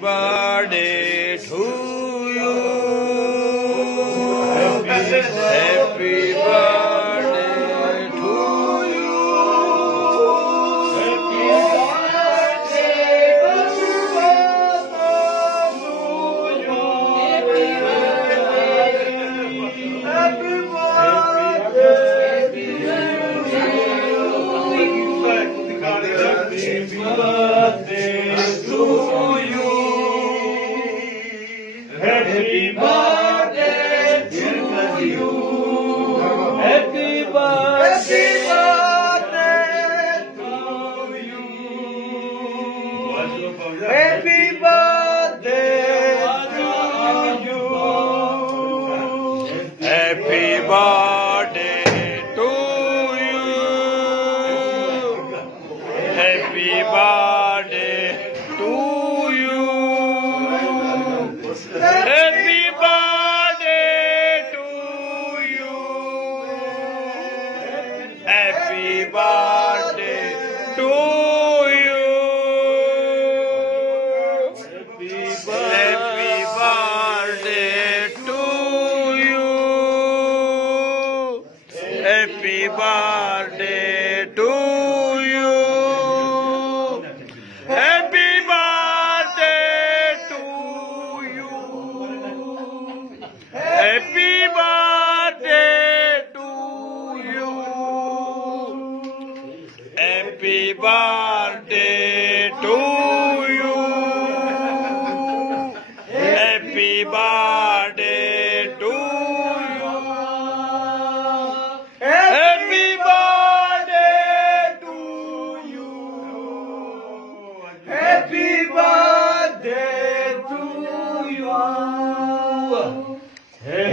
birthday to you. Happy birthday to you. Happy birthday to you. Happy birthday to you. Happy birthday to you. Happy birthday to you. Happy birthday to you. Happy birthday to you. Happy birthday to you. Happy birthday to you. Happy birthday to you. Happy birthday to you. Happy birthday to you. Happy birthday to you. Happy birthday to you. Happy birthday to you. Happy birthday to you.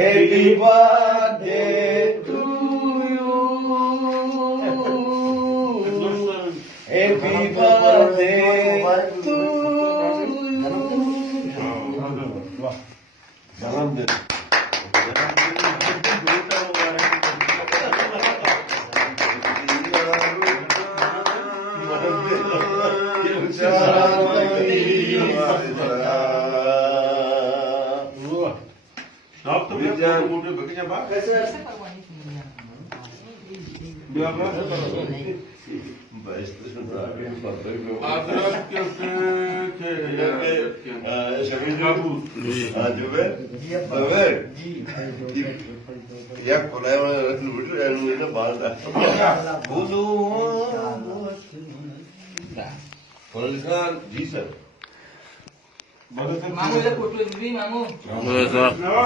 Happy birthday to you. Happy birthday to ji sir मामू इधर photo भी मामू